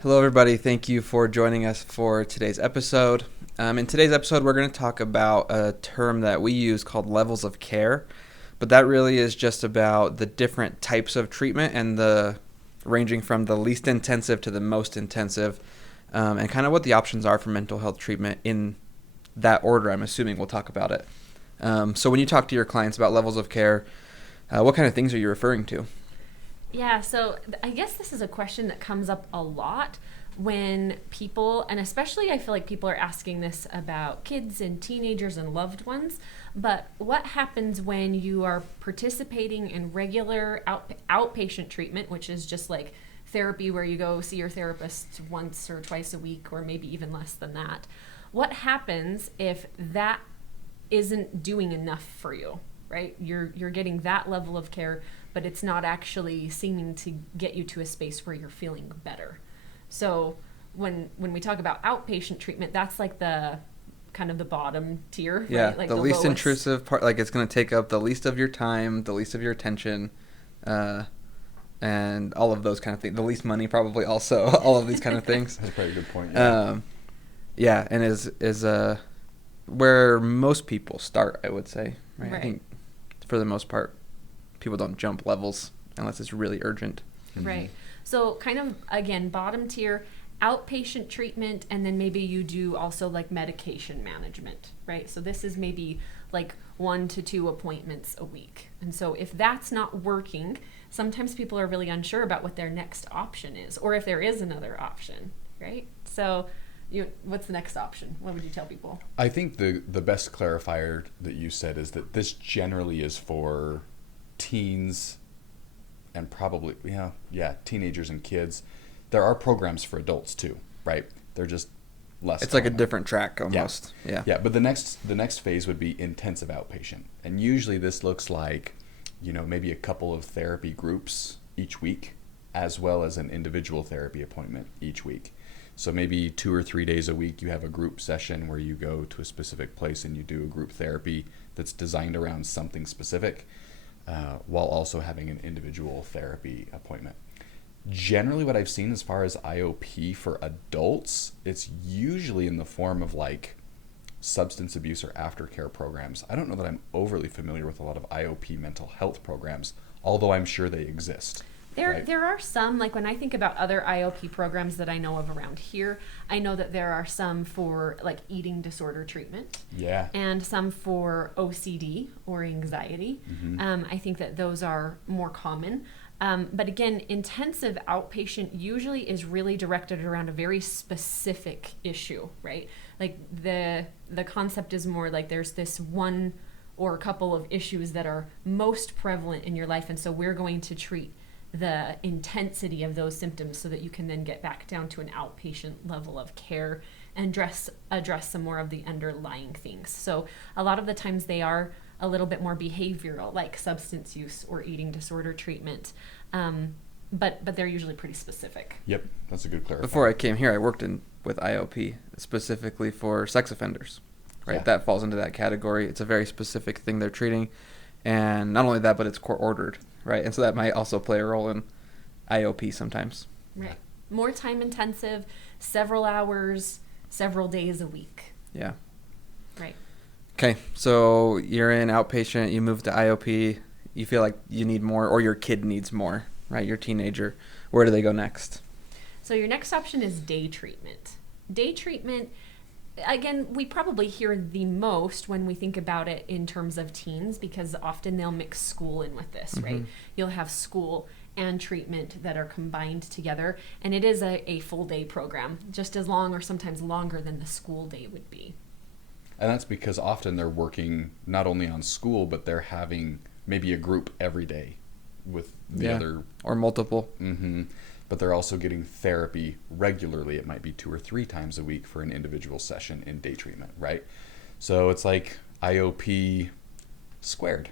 Hello, everybody. Thank you for joining us for today's episode. In today's episode, we're going to talk about a term that we use called levels of care, but that really is just about the different types of treatment and the ranging from the least intensive to the most intensive, and kind of what the options are for mental health treatment in that order. I'm assuming we'll talk about it. So when you talk to your clients about levels of care, what kind of things are you referring to? Yeah, so I guess this is a question that comes up a lot when people, and especially I feel like people are asking this about kids and teenagers and loved ones, but what happens when you are participating in regular outpatient treatment, which is just like therapy where you go see your therapist once or twice a week or maybe even less than that? What happens if that isn't doing enough for you, right? You're getting that level of care, but it's not actually seeming to get you to a space where you're feeling better. So when we talk about outpatient treatment, that's like the kind of the bottom tier, Yeah, right? Like the least lowest. intrusive part, like it's going to take up the least of your time, the least of your attention, and all of those kind of things. The least money, probably, also all of these kind of things. That's a pretty good point. Yeah. Yeah, and is where most people start, I would say. Right? I think for the most part, people don't jump levels unless it's really urgent. Mm-hmm. Right. So kind of, again, bottom tier, outpatient treatment, and then maybe you do also like medication management, right? So this is maybe like 1 to 2 appointments a week. And so if that's not working, sometimes people are really unsure about what their next option is, or if there is another option, right? So what's the next option? What would you tell people? I think the best clarifier that you said is that this generally is for teens and probably teenagers and kids. There are programs for adults too, right? They're just less. It's like a different track almost. Yeah, but the next phase would be intensive outpatient, and usually this looks like, maybe a couple of therapy groups each week, as well as an individual therapy appointment each week. So maybe 2 or 3 days a week you have a group session where you go to a specific place and you do a group therapy that's designed around something specific, while also having an individual therapy appointment. Generally what I've seen as far as IOP for adults, it's usually in the form of like substance abuse or aftercare programs. I don't know that I'm overly familiar with a lot of IOP mental health programs, although I'm sure they exist. There are some, like when I think about other IOP programs that I know of around here, I know that there are some for like eating disorder treatment. Yeah. And some for OCD or anxiety. Mm-hmm. I think that those are more common. But again, intensive outpatient usually is really directed around a very specific issue, right? Like the concept is more like there's this one or a couple of issues that are most prevalent in your life, and so we're going to treat the intensity of those symptoms so that you can then get back down to an outpatient level of care and address some more of the underlying things. So a lot of the times they are a little bit more behavioral, like substance use or eating disorder treatment, but they're usually pretty specific. Yep, that's a good clarification. Before I came here, I worked with IOP specifically for sex offenders. Right, Yeah. That falls into that category. It's a very specific thing they're treating, and not only that, but it's court ordered. Right, and so that might also play a role in IOP sometimes. Right. More time intensive, several hours, several days a week. Yeah. Right. Okay, so you're in outpatient, you move to IOP, you feel like you need more, or your kid needs more, right? Your teenager. Where do they go next? So your next option is day treatment. Day treatment, again, we probably hear the most when we think about it in terms of teens, because often they'll mix school in with this, right? You'll have school and treatment that are combined together, and it is a full day program, just as long or sometimes longer than the school day would be. And that's because often they're working not only on school, but they're having maybe a group every day with the other. Or multiple. Mm-hmm. But they're also getting therapy regularly. It might be 2 or 3 times a week for an individual session in day treatment, right? So it's like IOP squared.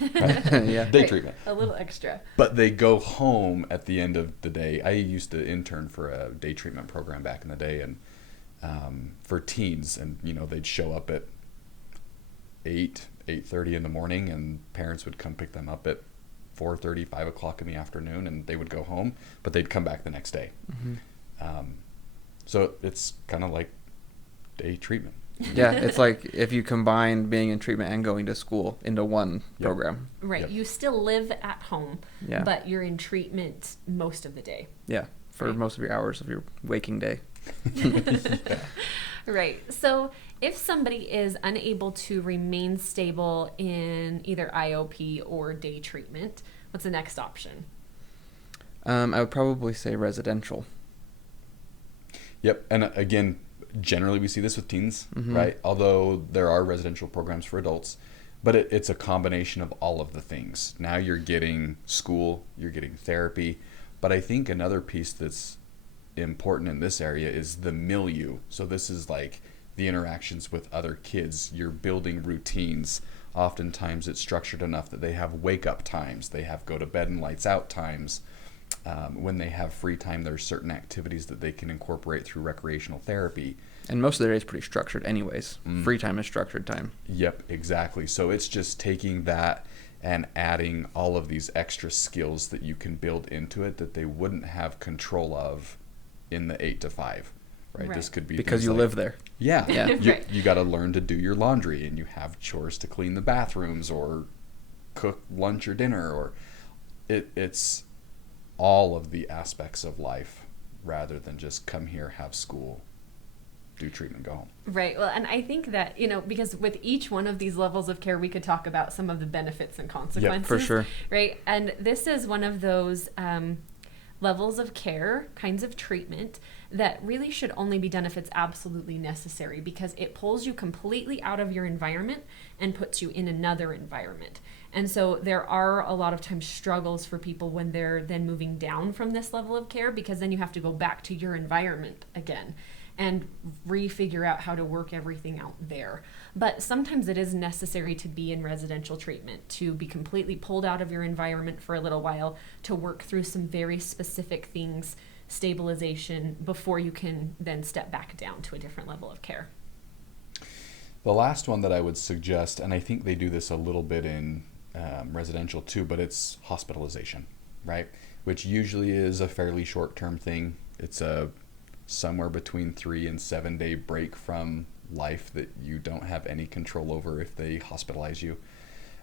Right? Yeah. Day treatment. A little extra. But they go home at the end of the day. I used to intern for a day treatment program back in the day, and for teens, and they'd show up at 8:30 in the morning, and parents would come pick them up at 4:30, 5 o'clock in the afternoon, and they would go home, but they'd come back the next day. So it's kind of like day treatment. Yeah, it's like if you combine being in treatment and going to school into one program. Right. Yep. You still live at home, Yeah. but you're in treatment most of the day. Yeah, for most of your hours of your waking day. Right. So if somebody is unable to remain stable in either IOP or day treatment, what's the next option? I would probably say residential. Yep. And again, generally we see this with teens, right? Although there are residential programs for adults, but it's a combination of all of the things. Now you're getting school, you're getting therapy, but I think another piece that's important in this area is the milieu. So this is like the interactions with other kids. You're building routines. Oftentimes it's structured enough that they have wake up times, they have go to bed and lights out times. When they have free time, there's certain activities that they can incorporate through recreational therapy. And most of their day is pretty structured anyways. Free time is structured time. Yep, exactly. So it's just taking that and adding all of these extra skills that you can build into it that they wouldn't have control of in the 8 to 5. Right? This could be because you live there. Yeah. Right. You got to learn to do your laundry, and you have chores to clean the bathrooms or cook lunch or dinner, or it's all of the aspects of life rather than just come here, have school, do treatment, go home. Right. Well, and I think that, because with each one of these levels of care, we could talk about some of the benefits and consequences. For sure. Right. And this is one of those levels of care, kinds of treatment that really should only be done if it's absolutely necessary, because it pulls you completely out of your environment and puts you in another environment. And so there are a lot of times struggles for people when they're then moving down from this level of care, because then you have to go back to your environment again and refigure out how to work everything out there. But sometimes it is necessary to be in residential treatment, to be completely pulled out of your environment for a little while, to work through some very specific things, stabilization, before you can then step back down to a different level of care. The last one that I would suggest, and I think they do this a little bit in residential too, but it's hospitalization, right? Which usually is a fairly short-term thing. It's a somewhere between 3 and 7 day break from life that you don't have any control over if they hospitalize you.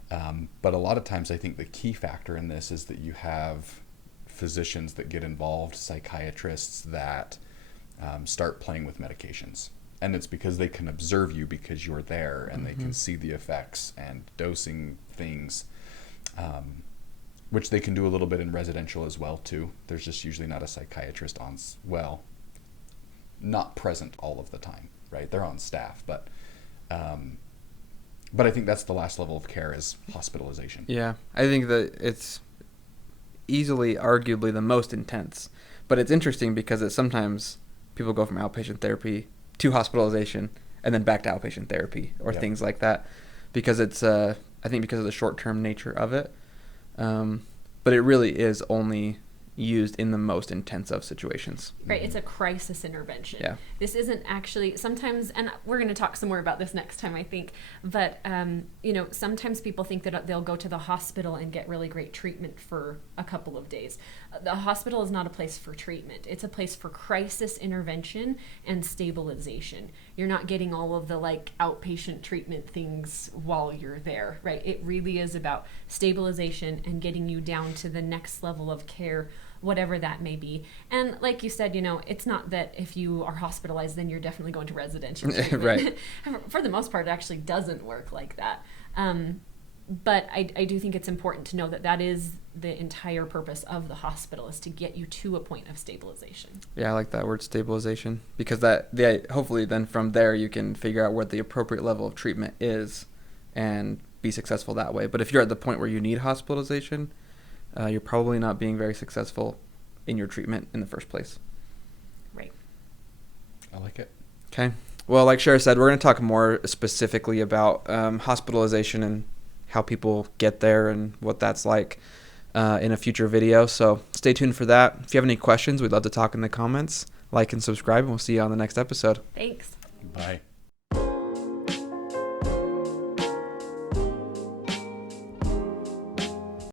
But a lot of times I think the key factor in this is that you have physicians that get involved, psychiatrists that start playing with medications. And it's because they can observe you because you're there, and they can see the effects and dosing things, which they can do a little bit in residential as well too. There's just usually not a psychiatrist on, not present all of the time, right? They're on staff, but I think that's the last level of care is hospitalization. Yeah, I think that it's easily, arguably the most intense, but it's interesting because it's sometimes people go from outpatient therapy to hospitalization and then back to outpatient therapy or things like that, because it's I think because of the short-term nature of it, but it really is only used in the most intense of situations. Right, it's a crisis intervention. Yeah. This isn't actually, sometimes, and we're going to talk some more about this next time, I think, but, sometimes people think that they'll go to the hospital and get really great treatment for a couple of days. The hospital is not a place for treatment. It's a place for crisis intervention and stabilization. You're not getting all of the outpatient treatment things while you're there, right? It really is about stabilization and getting you down to the next level of care, whatever that may be. And like you said, it's not that if you are hospitalized, then you're definitely going to residential treatment. Right. For the most part, it actually doesn't work like that. But I do think it's important to know that is the entire purpose of the hospital, is to get you to a point of stabilization. Yeah, I like that word, stabilization, because hopefully then from there you can figure out what the appropriate level of treatment is and be successful that way. But if you're at the point where you need hospitalization, you're probably not being very successful in your treatment in the first place. Right. I like it. Okay. Well, like Shara said, we're going to talk more specifically about hospitalization and how people get there and what that's like in a future video. So stay tuned for that. If you have any questions, we'd love to talk in the comments. Like and subscribe, and we'll see you on the next episode. Thanks. Bye.